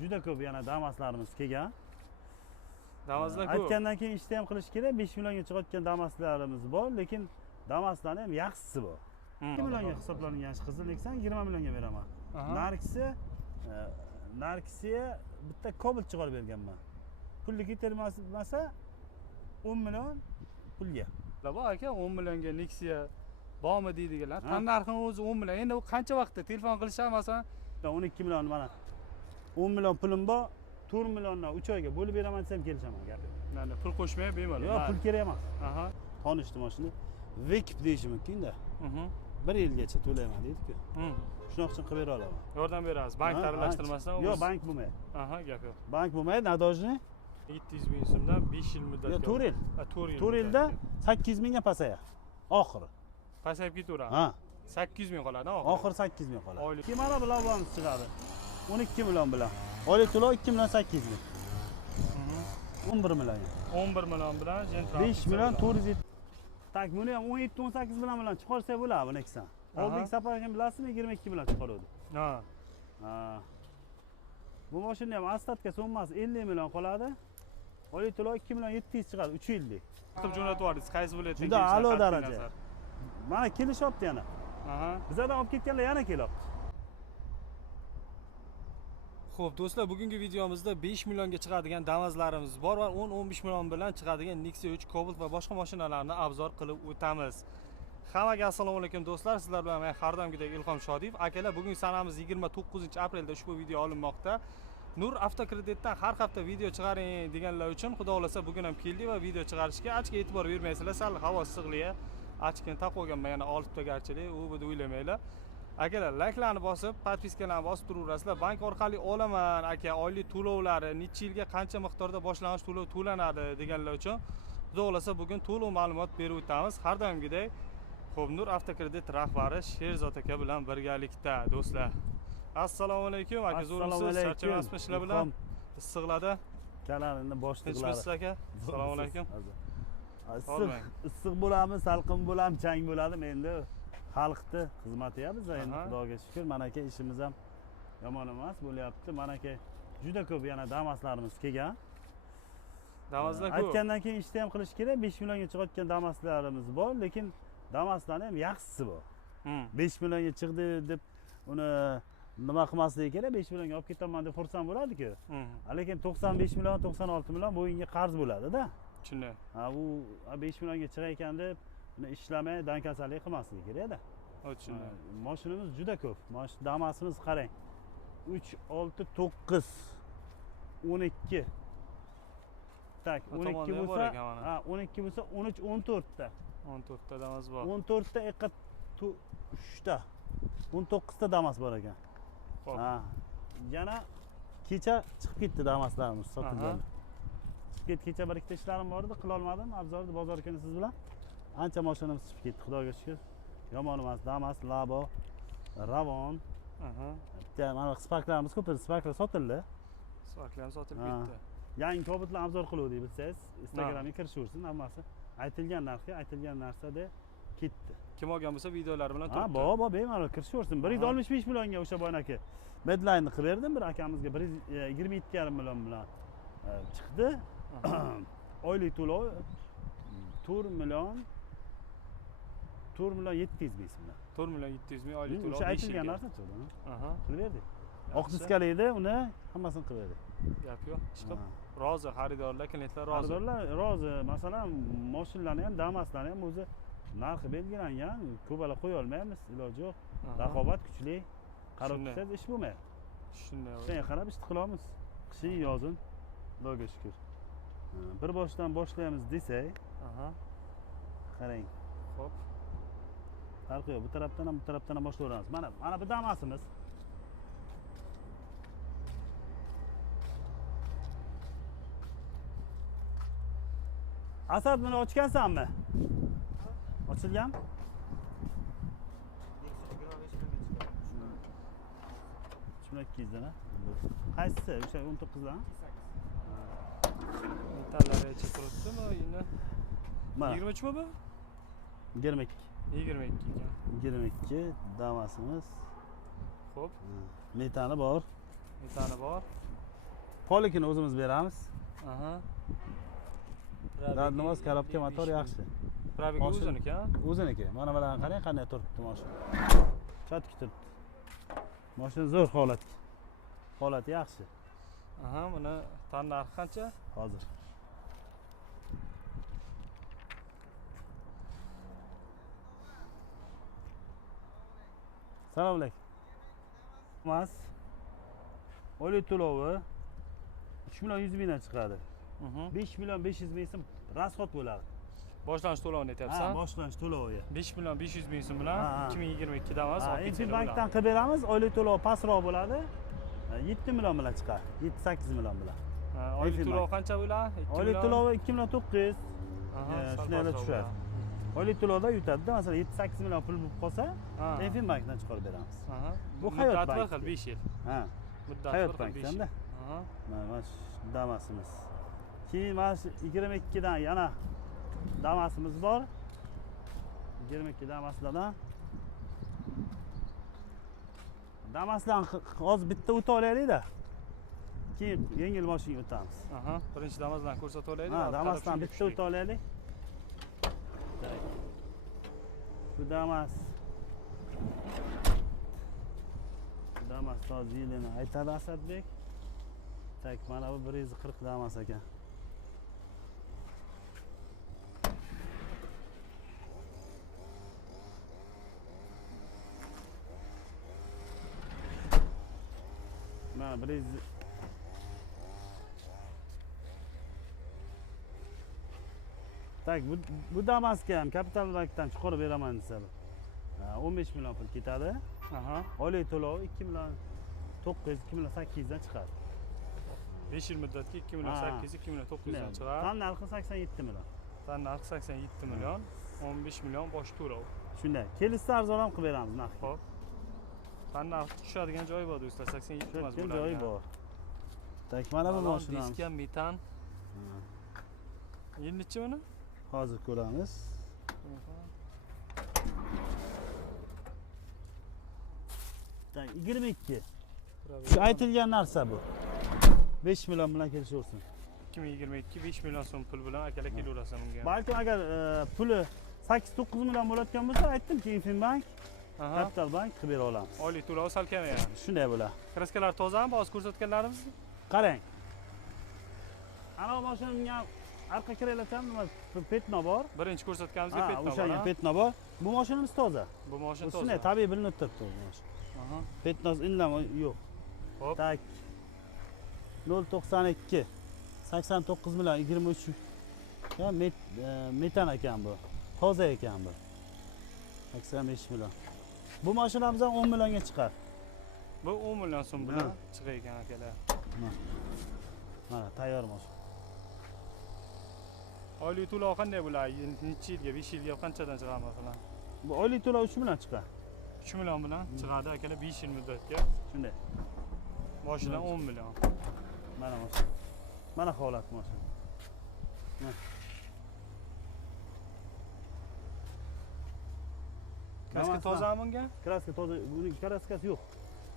juda ko'p yana Damaslarimiz kelgan. Damaslar ko'p. Aytgandan keyin ishni ham qilish kerak. 5 millionga chiqayotgan Damaslarimiz bor, lekin Damaslarning ham yaxshisi bor. 2 millionga hisoblangan qizil Nexon 20 millionga beraman. Narkisiga bitta Cobalt chiqarib berganman. Pulni ketirmasa 10 million pulga. Bor aka 10 millionga Nexia bormi deydiganlar. Tan narxini o'zi 10 million. Endi u qancha vaqtda telefon qilishar masalan 12 million mana 10 million pulim bor. 4 milliondan 3 oyga bo'lib beraman desam kelishaman gapi. Mana pul qo'shmay bemalol. Yo'q, pul kerak emas. Aha. Tanishdi mashina. Vekip deyishi mumkin-da. 1 yilgacha to'layman deydi-ku. Shunaqa uchun qilib bera olaman. Yordam berasiz. Bank taralashtirmasdan. Yo'q, bank bo'lmaydi. Aha, gap yo'q. Bank bo'lmaydi, nadojni 700 ming so'mdan 5 yil muddatga. Yo'q, 4 yil. 4 yilda 800 mingga pasaya. Oxiri. Pasayib ketaveradi. Ha. 800 ming qoladi, oxiri 800 ming qoladi. Oylik. Mana bilan bo'lamiz chiqadi. 12 million bilan. Oylik to'lov 2 million 800 ming. 11 million. 11 million bilan Gentra. 5 million 400. Tak, buni ham 17-18 bilan chiqarsa bo'ladi bu Nexon. Oldingi safarga bilasizmi 22 bilan chiqaruvdi. Ha. Ha. Bu mashina ham ostatga so'mmasi 50 million qoladi. Oylik to'lov 2 million 700 chiqadi 3 yillik. Qilib jo'natib yubordingiz, qaysi viloyatdan Juda a'lo daraja. Mana kelishyapti yana. Aha. Bizlardan olib ketganlar yana kelyapti. Xo'p, do'stlar, bugungi videomizda 5 millionga chiqadigan Damaslarimiz bor va 10-15 million bilan chiqadigan Nexia 3 Cobalt va boshqa mashinalarni obzor qilib o'tamiz. Hammaga assalomu alaykum do'stlar. Sizlar bilan men har doimgidek Ilhom Shodiyev. Akalar, bugun sanamiz 29-aprelda ushbu video olinmoqda. Nur Avtokreditdan har hafta video chiqaring deganlar uchun xudo xolasa bugun ham keldik va video chiqarishga achka e'tibor bermaysizlar. Sal havo issiqligi, achkini taqo'ganman yana olibtogarchilik, u bu deb o'ylamanglar. Akalar, likelarni bosib, podpiskalarni bosib turaverasizlar. Bank orqali olaman aka, oylik to'lovlari necha yilga qancha miqdorda boshlang'ich to'lov to'lanadi deganlar uchun xudo xolasa bugun to'liq ma'lumot berib o'tamiz. Har doimgidek Xo'p, Nur Avtokredit rahbari Sherzod aka bilan birgalikda do'stlar. Assalomu alaykum aka, zo'rmisiz? Charchamasmi ishlar bilan? Issiqlarda? Kanalimni boshliqlari. Tinchmisiz aka? Assalomu alaykum. Issiq bo'lamiz, salqin bo'lamiz, chang bo'ladi. Endi xalqni xizmati ya biz endi Xudoga shukr. Mana aka ishimiz ham yomon emas bo'lyapti. Mana aka juda ko'p yana Damaslarimiz kelgan. Damaslar ko'p. Aytgandan keyin ishni ham qilish kerak. 5 millionga chiqayotgan Damaslarimiz bor, lekin Damaslarning ham yaxshisi bor. 5 millionga chiqdi deb uni nima qilmasligi kerak? 5 millionga olib ketaman deb xursand bo'ladi-ku. Lekin 95 million, 96 million bo'yinga qarz bo'ladi-da. Shunday. Ha, u 5 millionga chiqar ekan deb uni ishlamay, dankasalik qilmasligi kerak-da. Tushundim. Mashinamiz juda ko'p. Damasimiz qarang. 3, 6, 9, 12. Tak, 12 bo'lsa, ha, 12 bo'lsa 13, 14 ta. 14 ta Damas bor. 14 ta eqqa 3 ta. 19 ta Damas bor ekan. Ha. Yana kecha chiqib ketdi Damaslarimiz sotilgan. Chiqib kecha bir ikkita ishlarim bor edi, qila olmadim. Abzorda bozor kuni siz bilan ancha mashinamiz chiqib ketdi, Xudoga shukr. Yomon emas, Damas, Labo, Ravon. Bitta mana Sparklarimiz ko'p, Sparklar sotildi. Sparklar ham sotilib ketdi. Yangi Cobaltlar obzor qiluvdik bilsangiz, Instagramga kirishaversin, hammasi aytilgan narxga, aytilgan narsada ketdi. Kim olgan bo'lsa videolar bilan turibdi. Ha, bor, bemalol kirishaversin. 165 millionga o'sha boyaki Medline'ni qilib berdim bir akamizga 127,5 million bilan chiqdi. Oylik to'lov 4 million 700 ming so'm. 4 million 700 ming oylik to'lov. O'sha aytilgan narsa chiqdi. Aha. Qilib berdik. Oq diskalikda uni hammasini qilib berdik. Gap yo'q. Chiqib rozi xaridorlar, klientlar rozi. Xaridorlar rozi. Masalan, mashinalarni ham, Damaslarni ham o'zi narxi belgilangan, ko'pala qo'ya olmaymiz, iloji yo'q. Raqobat kuchli. Qarab tursangiz ish bo'lmaydi. Shunday. Shunga qarab ish qilamiz. Qishi yozin. Xudoga shukr. Bir boshdan boshlaymiz desak, qarang. Xo'p. Farqi yo'q. Bu tarafdan ham, bu tarafdan ham boshlayveramiz. Mana bu Damasimiz. Asad, buni ochgansanmi? Ochilgan? Shuna 200 dan. Qaysisi? O'sha 19 dan? Metallari ichi turibdimi endi? Mana 23 mi bu? 22. 22 ekan. 22 Damasimiz. Xo'p. Metani bor. Metani bor. Qo'likini o'zimiz beramiz. Aha. Dadnovoz korobka motor yaxshi. Probegi Mashina- o'ziniki, ha? O'ziniki. Mana bularni qarang qanday turibdi mashina. Chotki turibdi. Mashina zo'r holat. Holati yaxshi. Aha, buni tan narxi qancha? Hozir. Assalomu alaykum. Mas. Oli to'lovi 3 million 100 mingdan chiqadi. 5 million 500 ming so'm rasxod bo'ladi. Boshlanish to'lovini aytyapsan? Ha, boshlanish to'lovi. 5 million 500 ming so'm bilan Ha, ha. 2022 damas olib Infi ketsa bankdan qilib beramiz. Oylik to'lovi pastroq bo'ladi. 7 million bilan chiqadi. 7-8 million bilan. Oylik Infi to'lov bank. qancha bo'ladi? 2 Oylik to'lovi 2 million 900. Aha, Shunday tushadi. Oylik to'lovda yutadi. Masalan 7-8 million pul bo'lib qolsa, Infi bankdan chiqarib beramiz. Aha. Bu hayot Muddati bir banki. xil 5 yil. Ha. Muddati Hayot bir xil 5 yil. bankdan-da. Aha. Mana shu damasimiz. Keyin mana shu 22 dan yana damasimiz bor. 22 damaslardan. Damasdan hozir bitta o'tib olaylik-da. Keyin yengil mashinaga o'tamiz. Aha. Birinchi damazdan ko'rsatib olaylik. Ha, damasdan bitta o'tib olaylik. Bu damas. Bu damas hozir yilini aytadi Asadbek. Tak, mana bu 140 damas ekan. Mana 100 Tak, bu damasga ham Kapital bankdan chiqarib beraman desa, 15 million pul ketadi. Aha. Oylik to'lovi 2 million 900, 2 million 800 dan chiqadi. 5 yil muddatga 2 million 800, 2 million 900 dan chiqadi. Tan narxi 87 million. Tan narxi 87 million, 15 million bosh to'lov. Shunday. Kelishsa arzon ham qilib beramiz narxi. Xo'p. Tan narxi tushadigan joyi bor do'stlar, 87 emas Tushadigan bo'ladi. joyi bor. Tak, mana bu mashinamiz. Diska metan. Yilnichi buni? Hozir ko'ramiz. Tak, 22. Shu aytilgan narsa bu. 5 million bilan kelishaversin. 2022 5 million so'm pul bilan akalar kelaverasiz bunga. Balkim agar puli 8-9 million bo'layotgan bo'lsa, aytdimki Infinbank, Aha. Kapital bank qilib bera olamiz. Oylik to'lovi sal kamayadi. Shunday bo'ladi. Kraskalar tozami? Hozir ko'rsatganlarimiz? Qarang. Ana mashinamga arqa kirayotgan petno bor. Birinchi ko'rsatganimizga petno bor. O'shanga petno bor. Bu mashinamiz toza. Bu mashina toza. Shunday tabiiy bilinib turibdi bu mashina. Aha. Petnos inlama yo'q. Hop. Tak. 092 89 million 23 ya metan ekan bu. Toza ekan bu. 85 million. Bu mashinamiz ham 10 millionga chiqar. Bu 10 million so'm bilan chiqar ekan akalar. Mana tayyor mashina. Oylik to'lov qanday bo'ladi? Necha yilga, 5 yilga qanchadan chiqadi masalan? Bu oylik to'lov 3 million chiqar. 3 million bilan chiqadi akalar 5 yil muddatga. Shunday. Boshida 10 million. Mana mashina. Mana holat mashina. Kraska tozami bunga? Kraska toza, buning kraskasi yo'q.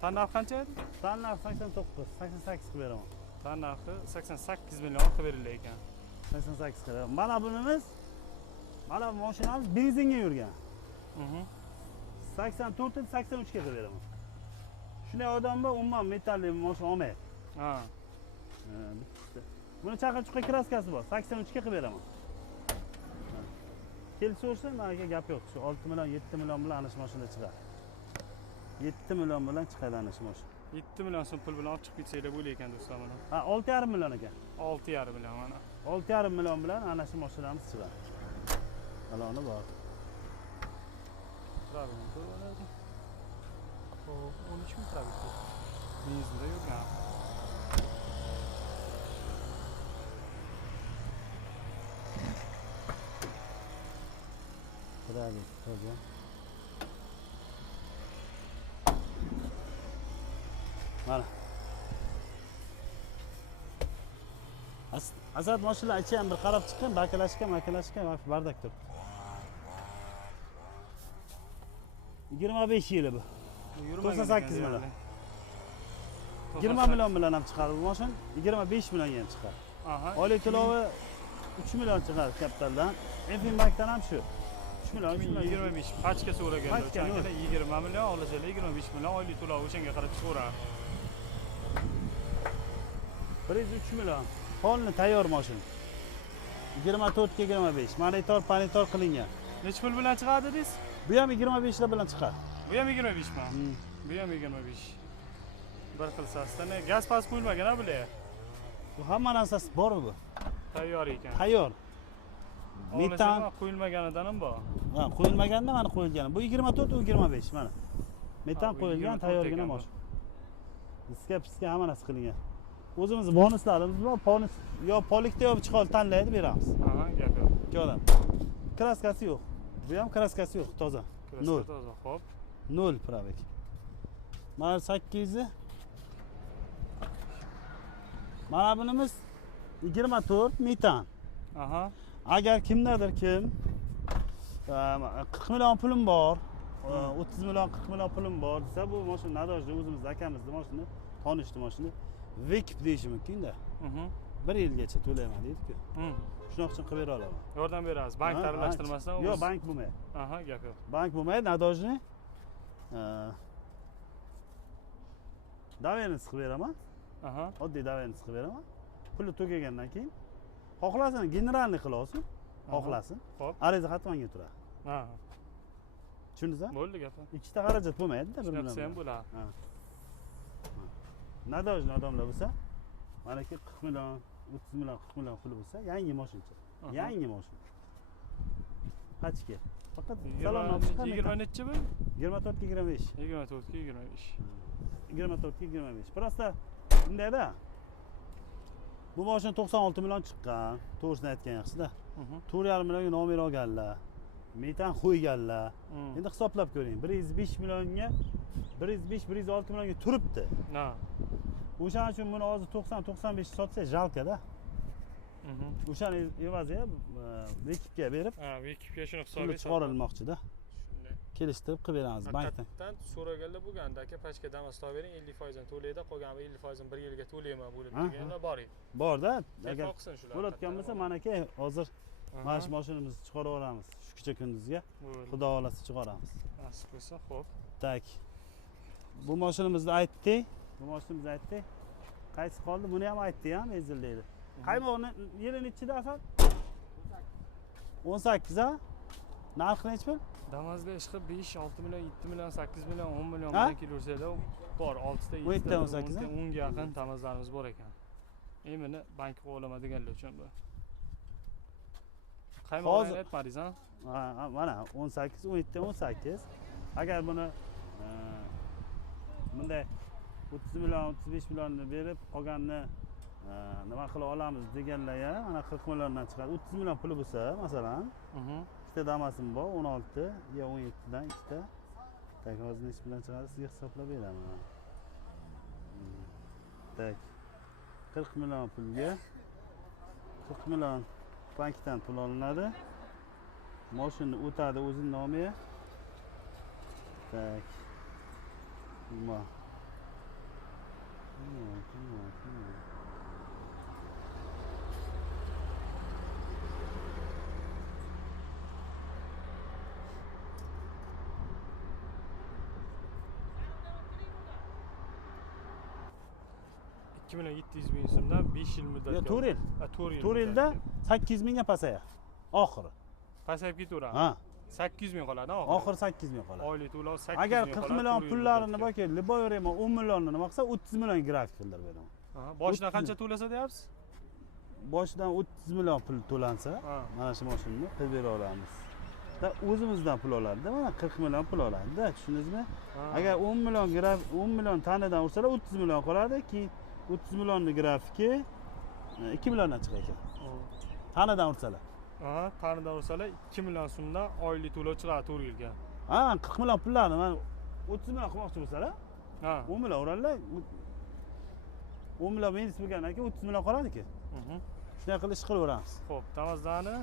Tan narxi qancha edi? Tan narxi 89, 88 qilib beraman. Tan narxi 88 million qilib berilar ekan. 88 qilib. Mana bunimiz, mana bu mashinamiz benzinga yurgan. 84 dan 83 ga qilib beraman. Shunday odamga umuman metalli mashina olmaydi. Ha. Buni chaqachuqqa kraskasi bor, 83 ga qilib beraman. Kelishsa, menga gap yo'q. Shu 6 million, 7 million bilan ana shu mashina chiqadi. 7 million bilan chiqadi ana shu mashina. 7 million so'm pul bilan olib chiqib ketsanglar bo'lar ekan do'stlar mana. Ha, 6,5 million ekan. 6,5 million mana. 6,5 million bilan ana shu mashinamiz chiqadi. Baloni bor. Правильно, bo'ladi. Xo'p, 13 ming trafik. Benzinda yurgan. Trafik, toza. Mana. Asad mashinalar ichi ham bir qarab chiqqan, makalashgan, bardak turibdi. 25 yili bu. 98 million. 20 million bilan ham chiqadi bu mashina, 25 millionga ham chiqadi. Aha. Oylik to'lovi 3 million chiqadi kapitaldan. Infinbankdan ham shu. 3 million, 25 pachka so'raganlar Pachka, o'shanga 20 million, olasalar 25 million oylik to'lov o'shanga qarab chiqaveradi. 3 million. Polni tayyor mashina. 24 ga 25. Monitor, panitor qilingan. Necha pul bilan chiqadi dedingiz? Bu ham 25 lar bilan chiqadi. Bu ham 25 mi? Bu ham 25. Bir xil sasdan gaz pas qo'yilmagan-a bular. Bu hamma narsasi bor bu. Tayyor ekan. Tayyor. Metan qo'yilmaganidan ham bor. ha, qo'yilmaganda mana qo'yilgan. Bu 24, u 25 mana. Metan bu qo'yilgan, 24 tayyorgina ekan bu. mashina. Diska hamma narsa qilingan. O'zimiz bonuslarimiz bor. Bonus yo polikda yo chiqol tanlaydi, beramiz. Aha, gap yo'q. Ikki odam. Kraskasi yo'q. Bu ham kraskasi yo'q, toza. Nol. Toza, xo'p. 0 probek. Mana 8 ni. Mana bunimiz 24 metan. Aha. Agar kimdadir kim 40 million pulim bor, 30 million 40 million pulim bor desa, bu mashina nadojda o'zimiz akamizni mashina, tanishdi mashina. Vekip deyishi mumkin-da. 1 yilgacha to'layman deydi-ku. Shunaqa uchun qilib bera olaman. Yordam berasiz. Bank aralashtirmasdan. Yo'q, bank bo'lmaydi. Aha, gap yo'q. Bank bo'lmaydi, nadojni doверенность qilib beraman. Aha. Oddiy doверенность qilib beraman. Puli tugagandan keyin xohlasin generalniy qila olsin, xohlasin. Xo'p. Ariza xatmonga turadi. Ha. Tushundingizmi? Bo'ldi gap. Ikkita xarajat bo'lmaydi-da, bir Shunaqasi ham bo'ladi. Ha. Nadojni odamlar bo'lsa, mana 40 million, 30 million, 40 million puli bo'lsa, yangi mashinacha. Yangi mashina. Qachga? Faqat salon olib chiqar. 20 necha bu? 24 ga 25. 24 ga 25. 24 ga 25. Prosta bundayda. Bu mashina 96 million chiqqan. To'g'risini aytgan yaxshi-da. 4,5 millionga nomer olganlar. Metan qo'yganlar. Endi hisoblab ko'ring. 105 millionga 105-106 millionga turibdi. Ha. O'shaning uchun buni hozir 90-95 sotsa jalka-da. O'shani evaziga ekipga berib, Ha, ekipga shuni puli hisobga chiqarilmoqchi-da. Shunday. Kelishtirib qilib beramiz bankdan. Haqiqatan so'raganlar bo'lganda aka pachka damas toping 50% dan to'laydi, qolgan 50% 1 yilga to'layman bo'lib deganlar bor edi. Bor-da, agar qilsin shular. bo'layotgan bo'lsa, mana aka hozir mana shu mashinamizni chiqarib yuboramiz. Shu kecha kunduzga. Xudo xolasa chiqaramiz. Nasib bo'lsa, xo'p. Tak. Bu mashinamizni aytdik. Bu mashinamizni aytdik. Qaysi qoldi? Buni ham aytdik ham, ezildaydi. Qaymoqni yili nechida asal? 18 a? Narxi nechi pul? Damazda ish qilib 5, 6 million, 7 million, 8 million, 10 million bilan kelaversada bor. 6 ta, 7 ta, 18 a? 10 ga yaqin damazlarimiz bor ekan. Meni bankka olaman deganlar uchun bu. Qaymoqni aytmadingiz, ha? Ha, mana 18, 17, 18. Agar buni bunday 30 million, 35 millionni berib, qolganini nima qilib olamiz deganlar ham ana 40 milliondan chiqadi. 30 million puli bo'lsa, masalan, ikkita damasim bor, 16 yo 17 dan ikkita. Tak, hozir nech bilan chiqadi, sizga hisoblab beraman. Tak. 40 million pulga 40 million bankdan pul olinadi. Mashina o'tadi o'zining nomiga. Tak. Nima? million 700 ming so'mdan 5 yil muddatga. Yo, 4 yil. 4 yilda 800 mingga pasayadi. Oxiri. Pasayib ketaveradi. Ha. 800 ming qoladi, oxiri 800 ming qoladi. Oylik to'lov 800 ming. Agar 40 million pullarini boki, liboyverman 10 millionni nima qilsa 30 million grafik qildirib beraman. Boshidan qancha to'lasa deyapsiz? Boshidan 30 million pul to'lansa, mana shu mashinani qilib bera olamiz. Da o'zimizdan pul oladi-da, mana 40 million pul oladi-da, tushundingizmi? Agar 10 million grafik 10 million tanadan ursalar 30 million qoladi, keyin 30 millionni grafiki 2 milliondan chiqar ekan. Tanadan ursalar. Tanadan ursalar 2 million so'mdan oylik to'lov chiqadi 4 yilga. 40 million pullarni mana 30 million qilmoqchi bo'lsalar, 10 million uradilar. 10 million minus bo'lgandan keyin 30 million qoladi-ku. Shunday qilib ish qilaveramiz. Xo'p, Damazdani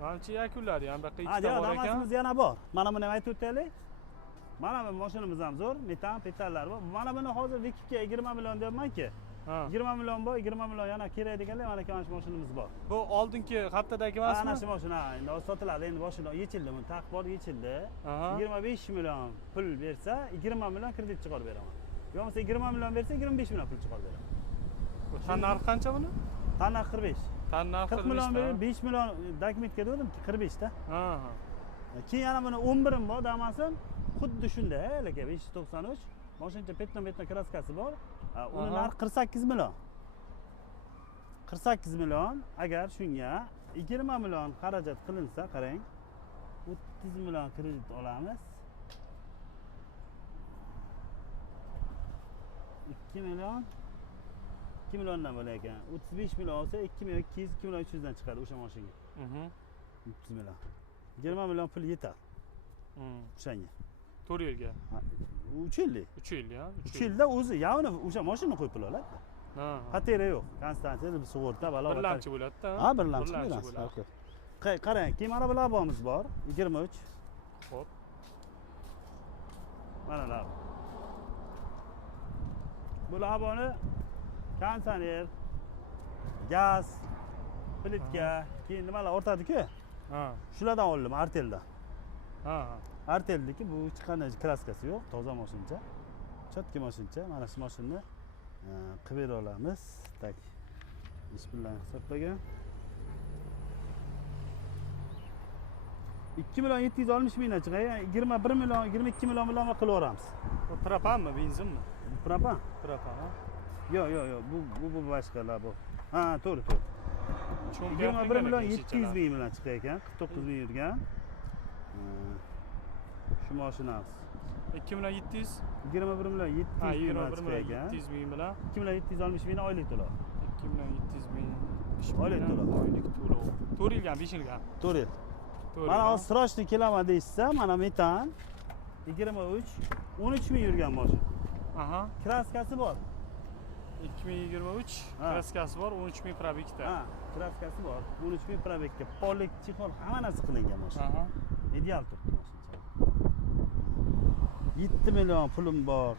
manimcha yakunladi. Ham bu yoqda ikkita bor ekan. Damasimiz yana bor. Mana buni ham aytib o'taylik. Mana bu mashinamiz ham zo'r, metan petallari bor. Mana buni hozir Vikipga 20 million deyapman-ki. Ha. 20 million bor, 20 million yana kerak deganlar mana mana shu mashinamiz bor. Bu oldingi haftadagi emasmi? Ana shu mashina endi sotiladi, endi boshida yechildi, buni taq bor yechildi. Aha. 25 million pul bersa, 20 million kredit chiqarib beraman. Yo'qsa 20 million bersa, 25 million pul chiqarib beraman. Tan narxi qancha buni? Tan narxi 45. Tan narxi 40 million berib 5 million dokumentga dedim, 45 ta. Ha. Keyin yana buni 11 bor, damasim xuddi shunday, aka 593. Moshincha petno kraskasi bor. Uni narxi 48 million. 48 million, agar shunga 20 million xarajat qilinsa, qarang. 30 million kredit olamiz. 2 million 2 milliondan bo'lar ekan. 35 million olsa 2 million 200 2 million 300 dan chiqadi o'sha mashinaga. 30 million. 20 million pul yetadi. O'shanga. 4 yilga. 3 yillik. 3 yil ya. 3 yilda o'zi yavni o'sha mashina qo'yib pul oladi. Ha. Patera yo'q. Konstantin sug'urta balo. Birlamchi bo'ladi-da. Ha, birlamchi bo'ladi. Qarang, keyin mana bu labomiz bor, 23. Xo'p. Mana lab. Bu laboni konditsioner, gaz, plitka, keyin nimalar o'tadi-ku? Ha. Shulardan oldim, Arteldan. Ha. Artelniki bu hech qanday kraskasi yo'q, toza mashincha. Chotki mashincha. Mana shu mashinani qilib bera olamiz. Tak. Ish bilan hisoblagan. 2 million 760 mingdan chiqadi. 21 million, 22 million bilan qilib yuboramiz. Bu propanmi, benzinmi? Propan? Propan, ha. Yo'q, bu boshqalar bu. Ha, to'g'ri. 21 million 700 ming bilan chiqar ekan, 49 ming yurgan. Shu mashinamiz. 2 million 700. 21 million 700 Ha, ming 21 bilan million 700 ming bilan 2 million 760 mingdan oylik to'lov. 2 million 700 ming. Oylik to'lov. Oylik to'lov. 4 yilga, 5 yilga. 4 yil. Mana hozir srochniy kelaman deyishsa, mana metan 23 13 ming yurgan mashina. Aha. Kraskasi bor. 2023 kraskasi bor, 13 ming probekda. Ha, kraskasi bor. 13 ming probekda. Polik, chexol, hamma narsa qilingan mashina. Aha. Ideal turibdi mashina. 7 million pulim bor.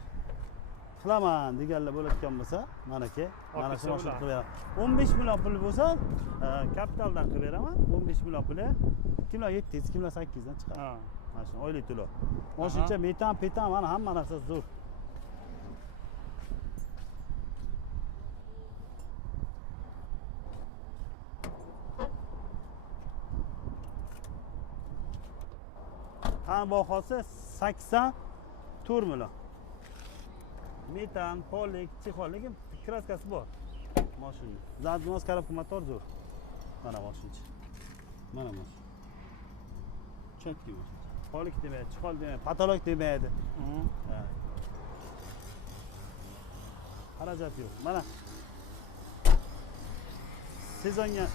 Qilaman deganlar bo'ladigan bo'lsa, mana ke, mana shu mashina qilib beraman. 15 million pul bo'lsa, kapitaldan qilib beraman. 15 million puli 2 million 700, 2 million 800 dan chiqadi. Ha. Mana shu oylik to'lov. Mashinacha metan, petan, mana hamma narsa zo'r. Tan bahosi 84 million. Metan, polik, chexol, lekin kraskasi bor. Mashina. Zadnos коробка motor zo'r. Mana mashinachi. Mana mashina. Chotki mashina. Polik demaydi, chexol demaydi, patolog demaydi. Ha. Xarajat yo'q. Mana sezonga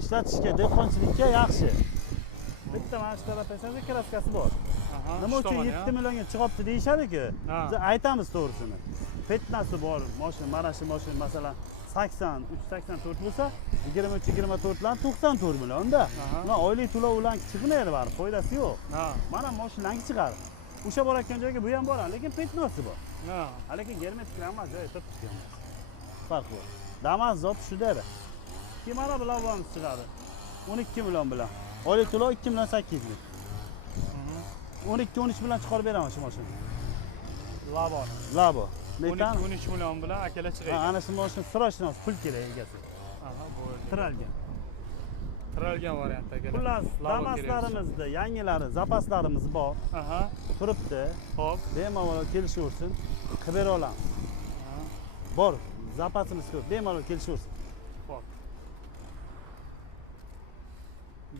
ishlatishga, dehqonchilikka yaxshi. Bitta mana shu tarafda kraskasi bor. Nima uchun 7 millionga chiqibdi deyishadi-ku. Biz aytamiz to'g'risini. Petnasi bor mashina, mana shu mashina masalan 83-84 bo'lsa, 23-24 dan 94 millionda. Mana oylik to'lov bilan chiqmaydi baribir, foydasi yo'q. Mana mashinalarni chiqarib. O'sha borayotgan joyga bu ham boradi, lekin petnosi bor. Lekin germetik emas, joy turibdi. Farq bor. Damas zot shunda-da. Keyin mana bu lavamiz chiqadi. 12 million bilan. Oylik to'lov 2 million 800 ming. 12-13 bilan chiqarib beraman shu mashinani. Labo. Metan 13 million bilan akalar chiqadi. Ana shu mashina srochniy pul kerak egasi. Aha, bo'ldi. Tiralgan. Tiralgan variant akalar. Xullas, Damaslarimizda yangilari, zapaslarimiz bor. Aha. Turibdi. Xo'p. Bemalol kelishaversin, qilib bera olamiz. Bor, zapasimiz ko'p, bemalol kelishaversin. Xo'p.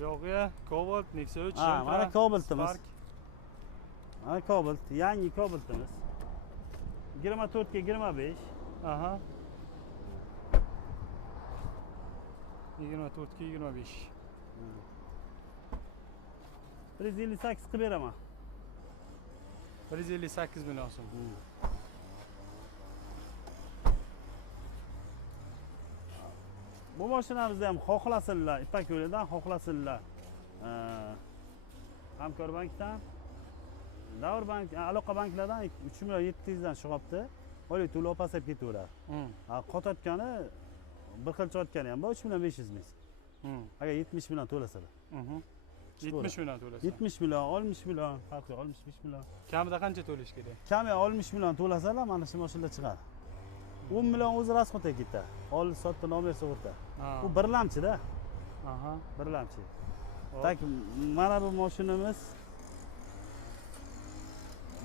Yo'g'i, Cobalt, Nexia 3. Ha, mana Cobaltimiz. Mana Cobalt, yangi Cobaltimiz. 24 ga 25. Aha. 24 ga 25. 158 qilib beraman. 158 million so'm. Bu mashinamizni ham xohlasinlar, Ipak yo'lidan xohlasinlar. Hamkorbankdan Davr bank, aloqa banklardan 3 million 700 dan chiqyapti. Oylik to'lov pasayib ketaveradi. Qotayotgani bir xil chiqayotgani ham bor 3 million 500 ming. Agar 70 million to'lasalar. 70 million to'lasa. 70 million, 60 million, farqi yo'q, 65 million. Kamida qancha to'lash kerak? Kami 60 million to'lasalar mana shu mashinalar chiqadi. 10 million o'zi rasxotga ketadi. Oldi sotdi nomer sug'urta. Bu birlamchida. Birlamchi. Tak mana bu mashinamiz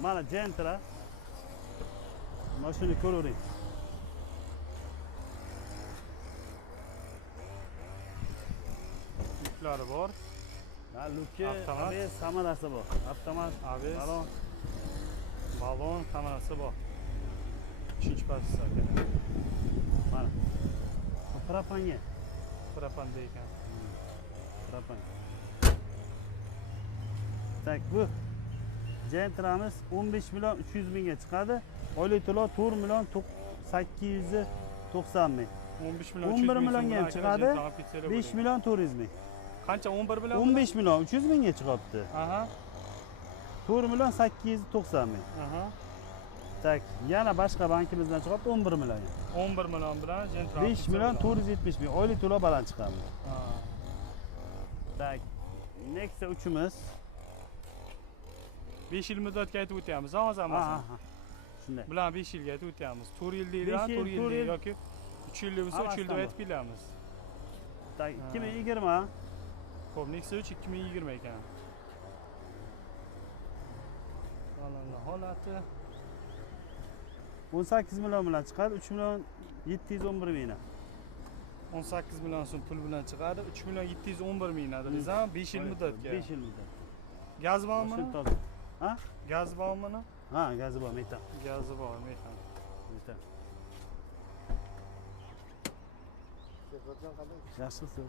mana Gentra. Mashina ko'ravering. Yuklari bor. Luki, Avtomat. ABS hammasi bor. Avtomat, ABS. balon. Balon kamerasi bor. 3-pozitsiya kerak. Mana. Propanga. Propanda ekan. Propan. Tak bu Gentramiz 15 million 300 mingga chiqadi. Oylik to'lov 4 million 890 ming. 15 million 11 millionga ham chiqadi. 5 million 400 ming. Qancha 11 million? 15 million 300 mingga chiqyapti. 4 million 890 ming. Tak, yana boshqa bankimizdan chiqyapti 11 million. 11 million bilan Gentra. 5 million 470 ming. Oylik to'lov baland chiqadi. Tak, Nexia 3imiz 5 yil muddatga aytib o'tyapmiz, hozir hammasi. Shunday. Bilan 5 yilga aytib o'tyapmiz. 4 yil deydigan, 4 yil deydi yoki 3 yillik bo'lsa 3 yilda aytib beramiz. Tak, 2020. Xo'p, Nexia 3 2020 ekan. Mana holati 18 million bilan chiqadi, 3 million 711 mingdan. 18 million so'm pul bilan chiqadi, 3 million 711 mingdan dedingiz-a, 5 yil muddatga. 5 yil muddat. Gaz bormi? Ha? Gaz bormi? Ha, gazi bor, metan. Gazi bor, metan. Metan. Yaxshisiz.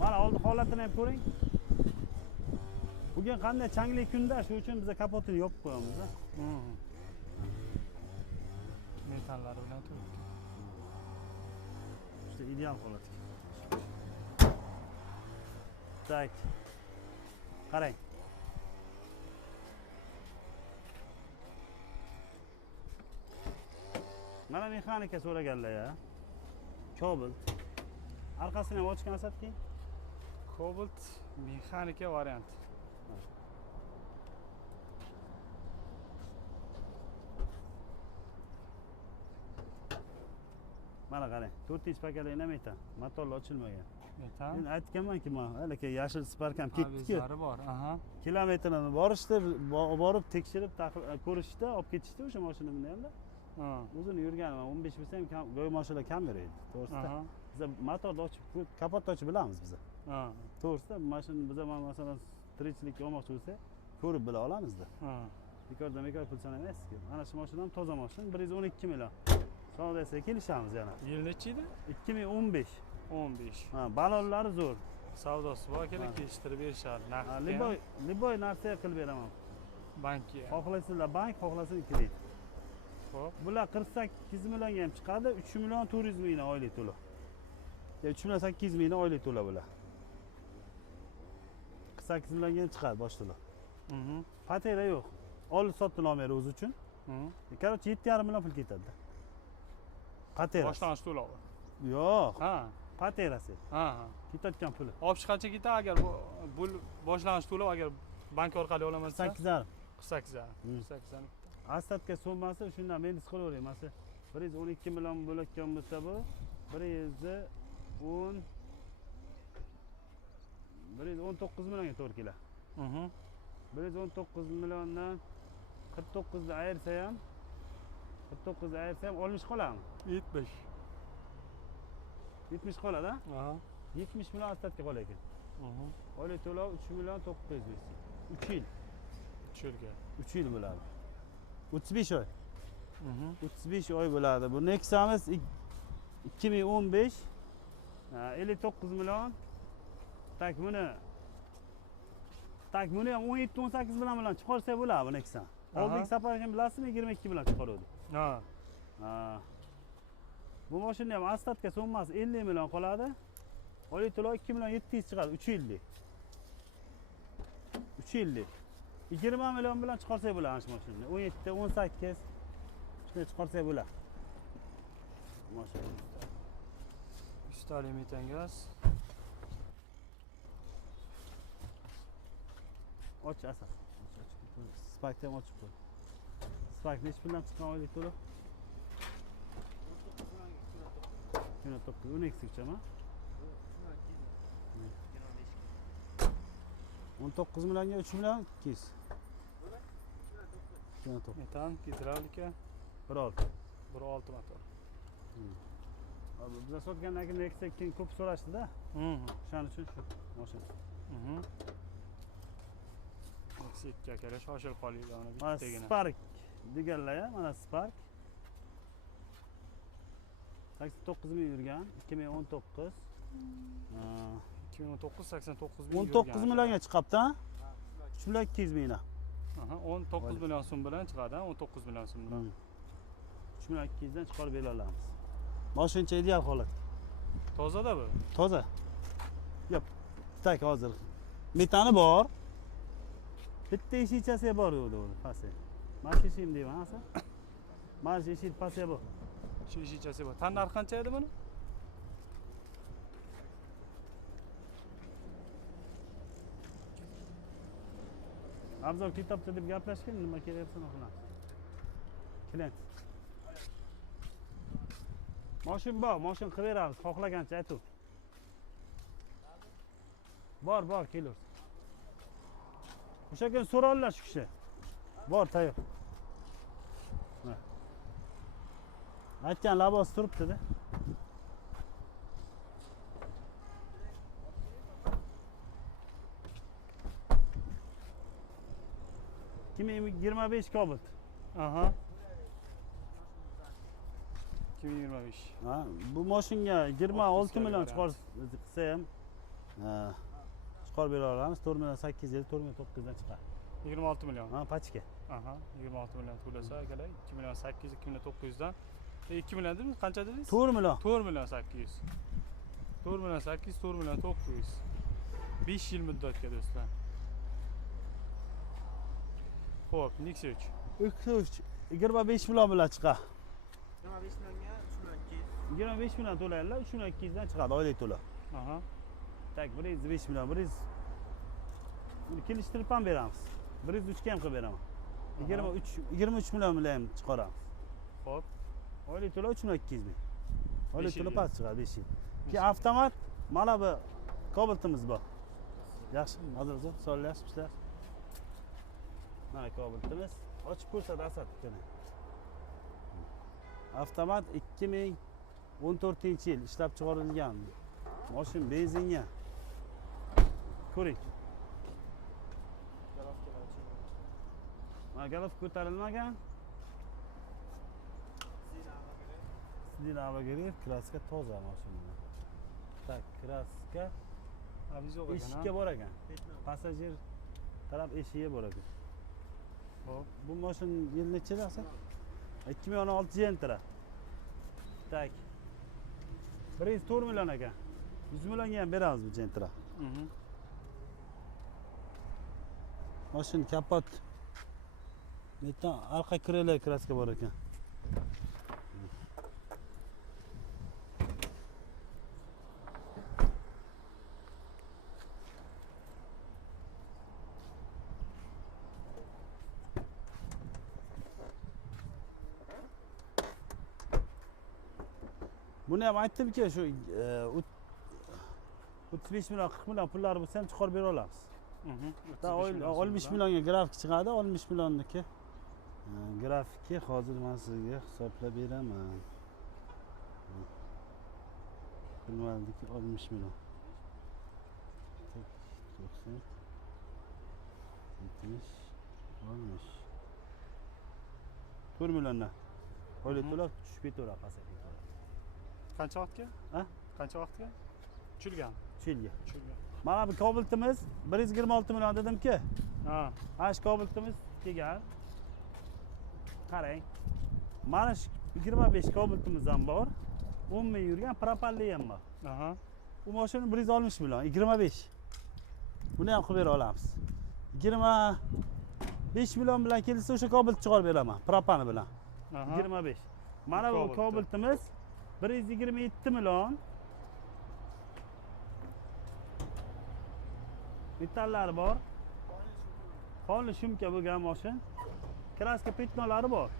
Mana oldi holatini ham ko'ring. Bugun qanday changli kunda, shuning uchun biz kapotini yopib qo'yamiz. Metanlari bilan turibdi. İşte ideal holat. Tak. Qarang. Mana mexanika so'raganlar ya. Cobalt. Arkasini ham ochgan asabki. Cobalt mexanika variant. Mana qarang, 4-inch paketli metan, motorlar ochilmagan. Metan. Men aytganman-ki, mana haligi yashil Spark ham ketdi-ku. Avizlari bor, Kilometrini borishdi, borib tekshirib, ko'rishdi, olib ketishdi o'sha mashinamni hamda. O'zini yurganim 15 bo'lsa ham go'yo mashinalar kam yuradi. To'g'risida. Biz motorni ochib, kapotni ochib bilamiz biz. To'g'risida, mashina biz ham masalan tirikchilikka olmoqchi bo'lsa, ko'rib bila olamizda. Bekordan bekor pul san emas-ku. Mana shu mashina ham toza mashina, 112 million. Savdosiga kelishamiz yana. Yil nechi edi? 2015. 15. Balonlari zo'r. Savdosi bor, kerak kelishtirib berishadi. Liboy narsa qilib beraman. Bankka. Xohlaysizlar bank, xohlasizlar kredit. Xo'p. Bular 48 millionga ham chiqadi, 3 million 400 mingdan oylik to'lov. 3 million 800 mingdan oylik to'lov bular. 48 millionga ham chiqadi bosh to'lov. Patera yo'q. Oldi sotdi nomeri o'zi uchun. Короче, 7,5 million pul ketadi. Patera. Boshlanish to'lovi. Yo'q. Paterasi. Ketayotgan puli. Olib chiqancha ketadi agar bu boshlanish to'lov agar bank orqali olaman desa 8,5. 48,5. Asatga so'mmasi shundan men qilavering. Masalan, 112 million bo'layotgan bo'lsa bu 119 millionga to'g'ri keladi. 119 milliondan 49 ni ayirsa ham 49 ni ayirsa ham 60 qoladimi? 70. 70 qoladi, ha? 70 million asatga qolar ekan. Oylik to'lov 3 million 900 ming. 3 yil. 3 yilga. 3 yil bo'ladi. 35 oy. 35 oy bo'ladi. Bu Nexia'miz 2015 59 million. Tak buni ham 17-18 bilan chiqarsa bo'ladi bu Nexia. Oldingi safar ham bilasizmi 22 bilan chiqaruvdi. Ha. Bu mashina ham asstatga summasi 50 million qoladi. Oliy to'lov 2 million 700 chiqadi 3 yillik. 3 yillik. 20 million bilan chiqarsak bo'ladi shu mashinani. 17, 18 shunday chiqarsak bo'ladi. Mashina. Ustalik metan gaz. Och asas. Sparkni ham ochib qo'y. Spark nechi puldan chiqqan oylik to'lov? 9 XX'mi? 19 millionga 3 million 200. 9. Metan, gidravlika, 1.6. 1.6 motor. Bizlar sotgandan keyin Nexia keyin ko'p so'rashdi-da. O'shaning uchun shu mashina. Nexia kerak, shoshilib qolinglar uni Mana bittagina. Spark deganlar, mana Spark. 89 ming yurgan, 2019. 2019 89 ming 19 millionga chiqibdi, ha? 3 million 200 mingdan. 19 million so'm bilan chiqadi, 19 million so'm bilan. 3 million 200 dan chiqarib bera olamiz. Mashinacha ideal holat. Tozada bu. Toza. Yo'q, tak hozir. Metani bor. Bitta eshikchasi bor edi, pastda. Mana shu eshik deyman, asa. Mana shu eshik pastda bor. Shu eshikchasi bor. Tan narxi qancha edi buni? Abzor kitobcha deb gaplashgan, nima kerak bo'lsa qilamiz. Klient. Mashin bor, mashin qilib beramiz, xohlagancha aytuv. Bor, kelur. O'sha kun so'radilar shu kishi. Bor, tayyor. Aytgan labos turibdi-da. Kim 25 Cobalt. Aha. 2025. Ha, bu mashinga 26 million chiqarsa ham chiqarib bera olamiz. 4 million 850, 4 million 900 dan chiqadi. 26 million. Ha, pachka. Aha, 26 million to'lasa akalar, 2 million 800, 2 million 900 dan. 2 million dedingiz, qancha dedingiz? 4 million. 4 million 800. 4 million 800, 4 million 900. 5 yil muddatga do'stlar. Xo'p, Nexia 3. 25 million bilan chiqadi. 25 millionga 3 million 200. 25 million to'laydilar, 3 million 200 dan chiqadi oylik to'lov. Aha. Tak, 105 million, 100. Buni kelishtirib ham beramiz. 103 ga ham qilib beraman. 23 million bilan ham chiqaramiz. Xo'p. Oylik to'lov 3 million 200 ming. Oylik 5 yil to'lov diyor. past chiqadi 5 yil. Keyin avtomat mana bu Cobalt'imiz bor. Yaxshi, hozir so'rayapsizlar. Mana Cobalt'imiz. Ochib ko'rsat Asad kana. Avtomat 2014-yil ishlab chiqarilgan. Mashin benzinga. Ko'ring. Mana galov ko'tarilmagan. Dinamo geliyor, kraska toza mashina. Tak, kraska Avizo eshikka bor ekan. Passajir taraf eshigiga bor ekan. Hop. Bu mashina yil nechida asan? 2016 Gentra. Tak. 104 million ekan. 100 millionga ham beramiz bu Gentra. Mashina kapot. Metan arqa krela kraska bor ekan. Buni ham aytdimki, shu 35 million, 40 million pullari bo'lsa ham chiqarib bera olamiz. 60 millionga grafik chiqadi, 60 millionniki. Grafiki hozir men sizga hisoblab beraman. Bilmadimki 60 million. 90 70 60 4 milliondan. Oylik to'lov tushib ketaveradi pastga. Qancha vaqtga? Ha? Qancha vaqtga? Chilgan. Chilga. Chilgan. Mana bu Cobalt'imiz 126 million dedim-ki. Ha. Mana shu Cobalt'imiz kelgan. Qarang. Mana shu 25 Cobalt'imiz ham bor. 10 ming yurgan propalli ham bor. Aha. Bu mashina 160 million, 25. Buni ham qilib bera olamiz. 25 million bilan kelsa o'sha Cobalt chiqarib beraman, propani bilan. Aha. 25. Mana bu Cobalt'imiz 127 million. Metallari bor. Qonli shumka bo'lgan mashina. Kraska petnolari bor.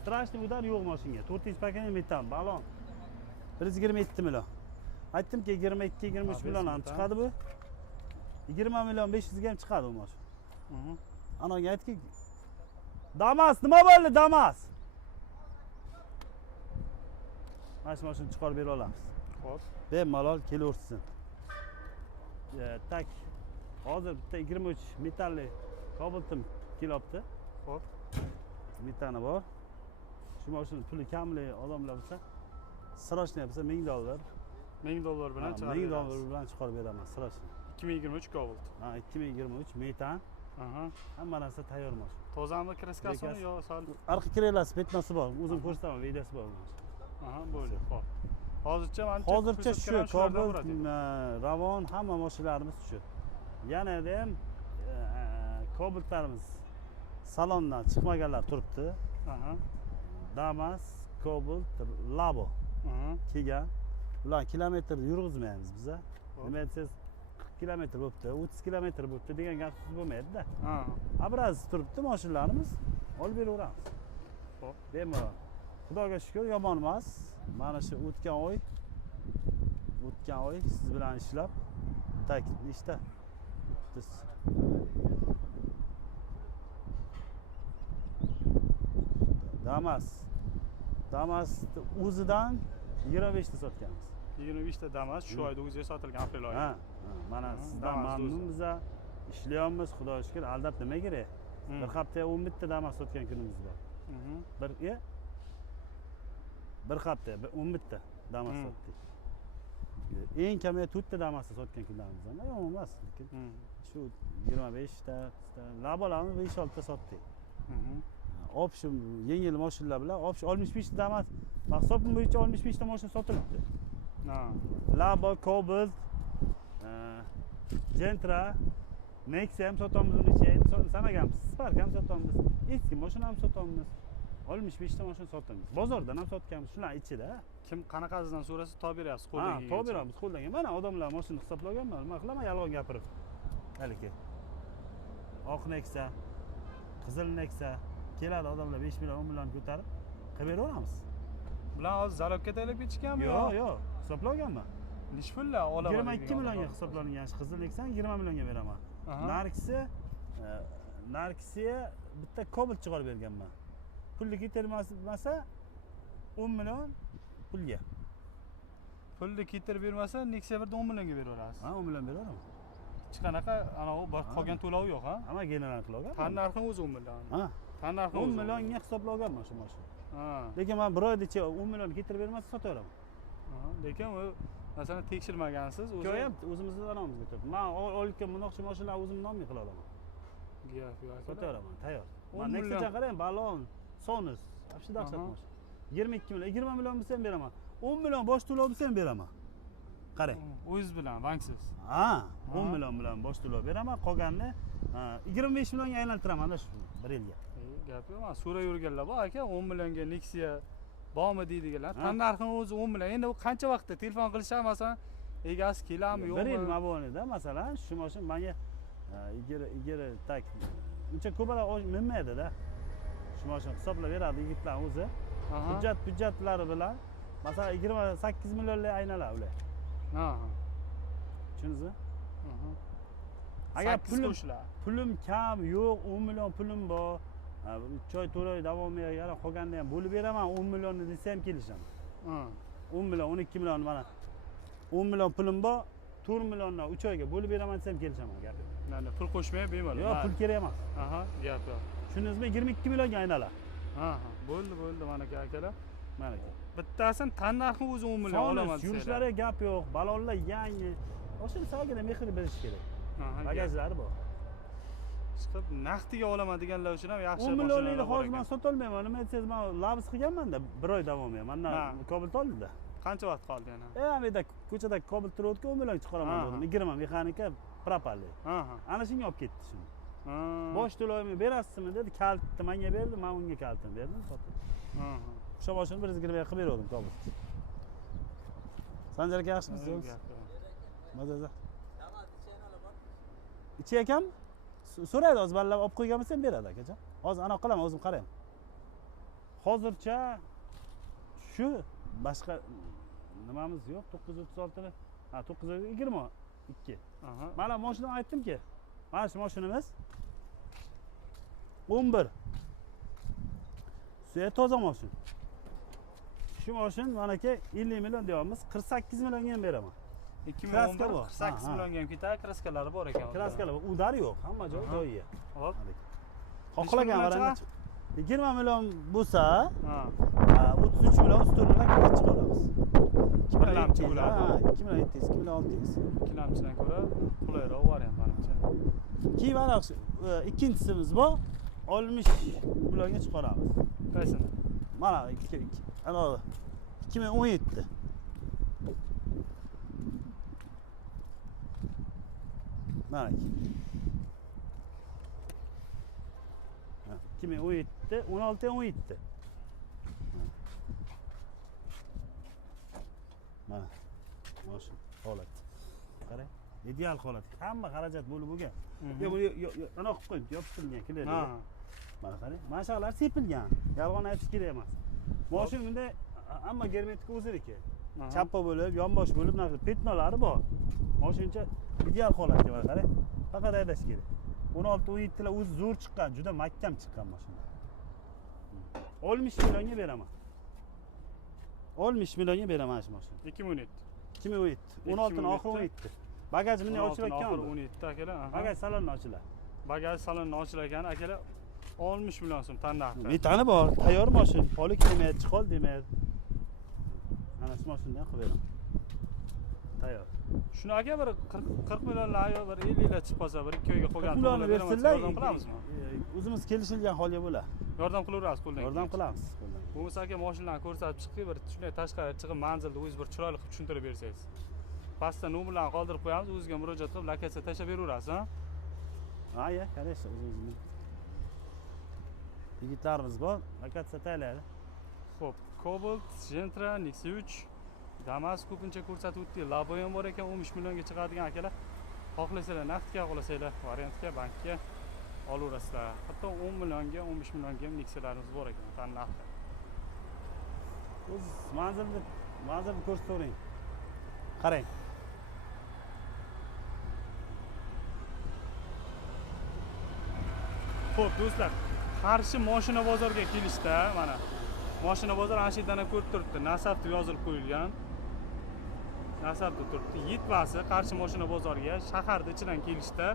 Strashniy udar yo'q mashinaga. 4-paketli metal, balon. 127 million. Aytdimki 22-23 million ham chiqadi bu. 20 million 500 ga ham chiqadi bu mashina. Anaga aytki Damas, nima bo'ldi Damas? Mana shu mashina chiqarib bera olamiz. Xo'p. Bemalol kelaversin. Tak. Hozir bitta 23 metalli Cobalt'im kelyapti. Xo'p. Metani bor. Shu mashina puli kamli odamlar bo'lsa, srochniy bo'lsa $1000. $1000 bilan chiqarib $1000 bilan chiqarib beraman srochniy. 2023 Cobalt. Ha, 2023 metan. Aha. Hamma narsa tayyor mashina. Tozami kraskasimi yo sal? Arqa krelasi petnosi bor. O'zim ko'rsataman, videosi bor. Aha, bo'ldi. Xo'p. Hozircha shu Cobalt, Ravon hamma mashinalarimiz shu. Yanada ham Cobaltlarimiz salondan chiqmaganlar turibdi. Aha. Damas, Cobalt, Labo kelgan. Ular kilometr yurg'izmaymiz biz. Nima desiz 40 kilometr bo'libdi, 30 kilometr bo'libdi degan gap so'z bo'lmaydi-da. Ha. Abraz turibdi mashinalarimiz, olib beraveramiz. Xo'p. Bemalol. Xudoga shukr, yomon emas. Mana shu o'tgan oy siz bilan ishlab tak nechta Damas o'zidan 25 ta sotganmiz. 25 ta Damas shu oyda o'ziga sotilgan aprel oyida. Ha, mana sizdan mamnunmiz. Ishlayapmiz, xudoga shukr. Aldab nima kerak? Bir hafta 11 ta Damas sotgan kunimiz bor. Bir hafta 11 ta Damas sotdik. Eng kamida 4 ta Damas sotgan kunlarimiz bor. Yomon emas, lekin shu 25 ta labolarni 5-6 ta sotdik. Option yengil mashinalar bilan 65 ta Damas, hisobim bo'yicha 65 ta mashina sotilibdi. Labo, Cobalt, Gentra, Nexia ham sotamiz, uni sanaganmiz. Spark ham sotamiz. Eski mashina ham sotamiz. 65 ta mashina sotamiz. Bozordan ham sotganmiz, shular ichida. Kim qanaqasidan so'rasa to'g'ri beryapsiz, qo'ldan kelgan. Ha, to'g'ri beramiz, qo'ldan. Mana odamlar mashina hisoblaganman, nima qilaman yolg'on gapirib. Haligi. Oq Nexia, qizil Nexia keladi odamlar 5 million, 10 million ko'tarib qilib beraveramiz. Bular hozir zalobga taylab ketishganmi? Yo'q, hisoblaganman. Necha pullar olaman? 22 millionga hisoblangan qizil Nexia 20 millionga beraman. Narxi bitta Cobalt chiqarib berganman. Pulni ketirmasa 10 million pulga. Pulni ketirib bermasa Nexia birda 10 millionga beraverasiz. Ha, 10 million beraveraman. Hech qanaqa anavi qolgan to'lov yo'q, ha? Hamma general qilagan. Tan narxi o'zi 10 million. Ha. Tan narxi 10 millionga hisoblaganman shu mashina. Ha. Lekin men bir oyda 10 million ketirib bermasa sotaveraman. Lekin u masalan tekshirmagansiz, o'zi ham o'zimizning nomimizga turibdi. Men olgan bunaqa mashinalarni o'zim nomimga qila olaman. Sotaveraman, tayyor. Men Nexia'ga qarang, balon, sonus, вообще dahshat mashina. 22 million, 20 million bo'lsa ham beraman. 10 million bosh to'lov bo'lsa ham beraman. Qarang. O'zingiz bilan, banksiz. Ha, 10 million bilan bosh to'lov beraman, qolganini 25 millionga aylantiraman-da shu bir yilga. Gap yo'q, men so'rab yurganlar bor aka, 10 millionga Nexia bormi deydiganlar. Tan narxini o'zi 10 million. Endi u qancha vaqtda telefon qilishar masalan, egasi keladimi, yo'qmi? 1 yil mobaynida masalan shu mashina menga igara tak uncha ko'plar minmaydi-da. Shu mashina hisoblab beradi yigitlar o'zi. Hujjatlari bilan masalan 28 millionlik aynalar ular. Tushundingizmi? Agar pulim kam yo'q, 10 million pulim bor, choy to'lay davomiga yana qolganini ham bo'lib beraman, 10 millionni desa ham kelishaman. 10 million, 12 million mana 10 million pulim bor, 4 milliondan 3 oyga bo'lib beraman desam kelishaman gapi. Mana pul qo'shmay bemalol. Yo'q, pul kerak emas. Gap yo'q. Tushundingizmi? 22 millionga aynalar. Bo'ldi, mana akalar. Mana aka. Bittasin tan narxi o'zi 10 million olaman desanglar. Yurishlari gap yo'q, balonlar yangi. O'shani sagida mehr berish kerak. Bagajlari bor. chiqib naqdiga olaman deganlar uchun ham yaxshi 10 millionlikni mashinalar bor hozir men ekan. sotolmayman. Nima desangiz, men labs qilganman-da, 1 oy davomiy. Mana Ha. Cobalt oldi-da. Qancha vaqt qoldi yana? Bu yerda ko'chada Cobalt turibdi, 10 million chiqaraman Ha. dedim. 20 mexanika propali. Ha. Ana shunga olib ketdi shuni. Ha. Bosh to'lovimni berasizmi dedi, kalitni menga berdi, men unga kalitini berdim, sotdim. Ha. O'sha mashina 120 ga qilib berdim Cobalt. Sanjar aka yaxshimisiz? Mazaza. Ichi ekanmi? So'raydi, hozir ballab olib qo'ygan bo'lsam beradi akajon. Hozir ana qilaman, o'zim qarayman. Hozircha shu boshqa nimamiz yo'q. 936 ni. Ha, 922. Aha. Mana mashinani aytdim-ki, mana shu mashinamiz 11. Suya toza mashin. Shu mashin manaki 50 million deyapmiz, 48 millionga ham beraman. 2011 Kraska bor. 48 Ha, ha. millionga ham ketadi, kraskalari bor ekan. Kraskalar udar yo'q, hamma joyi Aha. joyiga. Hop. Xohlagan million variantda 20 million bo'lsa, Ha. 33 million ustunlar kelib chiqaramiz. 2 million bo'ladi. Ha, 2 million 700, 2 million 600. Ikkilamchidan ko'ra qulayroq variant menimcha. Keyin mana ikkinchisimiz bor, 60 millionga chiqaramiz. Qaysini? Mana ana 2017. Mana 2017, 16 17. Mana mashin holat. Qarang, ideal holat. Hamma xarajat bo'lib bo'lgan. Yo, buni ana qilib qo'yib, yopishtirilgan kelar. Ha. Mana qarang, mashaqlar sepilgan. Yolg'on aytish kerak emas. Mashin bunda hamma germetik o'ziriki. Aha. Chappa bo'lib, yonbosh bo'lib, narsa petnolari bor. Mashincha ideal holatga mana qarang. Faqat haydash kerak. 16 17 lar o'zi zo'r chiqqan, juda mahkam chiqqan mashina. 60 millionga beraman. 60 millionga beraman shu mashina. 2017. 2017. 16 ni oxiri 17. Bagaj bunday ochilayotgan. 17 akalar. Aha. Bagaj salonni ochiladi. Bagaj saloni ochilagan akalar 60 million so'm tannarxi. Metani bor, tayyor mashin, polik demaydi, chiqol demaydi. Ana shu mashindan qilib beraman. Tayyor. Shuni aka bir 40 millionlar ayo bir 50 lar chiqib qolsa, bir 2 oyga qolgan Pullarni bersinlar, yordam qilamizmi? O'zimiz kelishilgan holga bo'ladi. Yordam qilaverasiz qo'ldan. Yordam qilamiz. qo'ldan. Bo'lmasa aka mashinalarni ko'rsatib chiqib, bir shunday tashqari chiqib manzilni o'zingiz bir chiroyli qilib tushuntirib bersangiz. Pastda nomerlarni qoldirib qo'yamiz, o'zingizga murojaat qilib lokatsiya tashlab beraverasiz, ha? Ha, ya, конечно, o'zimiz. Yigitlarimiz bor, lokatsiya tayyorlaydi. Xo'p, Cobalt, Gentra, Nexia 3, Damas ko'pincha ko'rsatib o'tdik. Labo ham bor ekan, 13 millionga chiqadigan akalar. Xohlasanglar naqdga, xohlasanglar variantga, bankga olaverasizlar. Hatto 10 millionga, 15 millionga ham Nexialarimiz bor ekan, tannarxi. O'z manzilni ko'rsatavering. Qarang. Xo'p, do'stlar, Qarshi mashina bozorga kelishda, mana mashina bozor ana shu yerdan ko'rib turibdi. Nasaf deb yozilib qo'yilgan. Nasaf deb turibdi. Yetmasi Qarshi mashina bozoriga shaharning ichidan kelishda,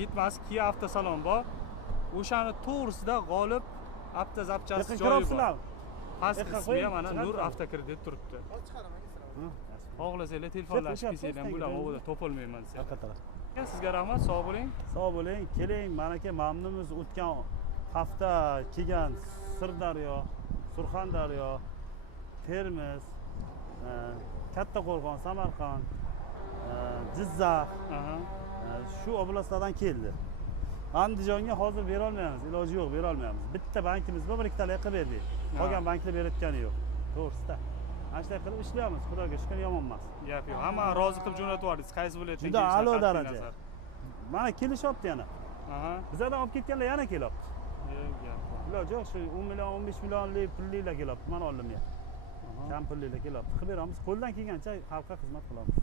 yetmasi Kia avtosalon bor. O'shani to'g'risida G'olib avtozapchasi joyi bor. Past qismiga mana Nur avtokredit turibdi. Olib chiqaraman, kesaman. Xohlasanglar telefonlashib kelsanglar ham bo'laman, u yerda topolmayman desam. Haqiqatan. Sizga rahmat, sog' bo'ling. Sog' bo'ling, keling, manaka mamnunmiz. O'tgan hafta kelgan Sirdaryo, Surxondaryo, Termiz, Kattaqo'rg'on, Samarqand, Jizzax, Aha. shu oblastlardan keldi. Andijonga hozir bera olmaymiz, iloji yo'q, bera olmaymiz. Bitta bankimiz bor, bir ikkitalik qilib berdik. Qolgan banklar berayotgani yo'q. To'g'risida. Ana shunday qilib ishlayapmiz, Xudoga shukr, yomon emas. Gap yo'q. Hamma rozi qilib jo'natib yubordingiz. Qaysi viloyatdan Juda kelishlar, a'lo qat'iy daraja. nazar. Mana kelishyapti yana. Aha. Bizlardan olib ketganlar yana kelyapti. Gap yo'q. Iloji yo'q, shu 10 million, 15 millionlik pulliklar kelyapti. Mana oldimga. Kam pulliklar kelyapti. Qilib beramiz, qo'ldan kelgancha xalqqa xizmat qilamiz.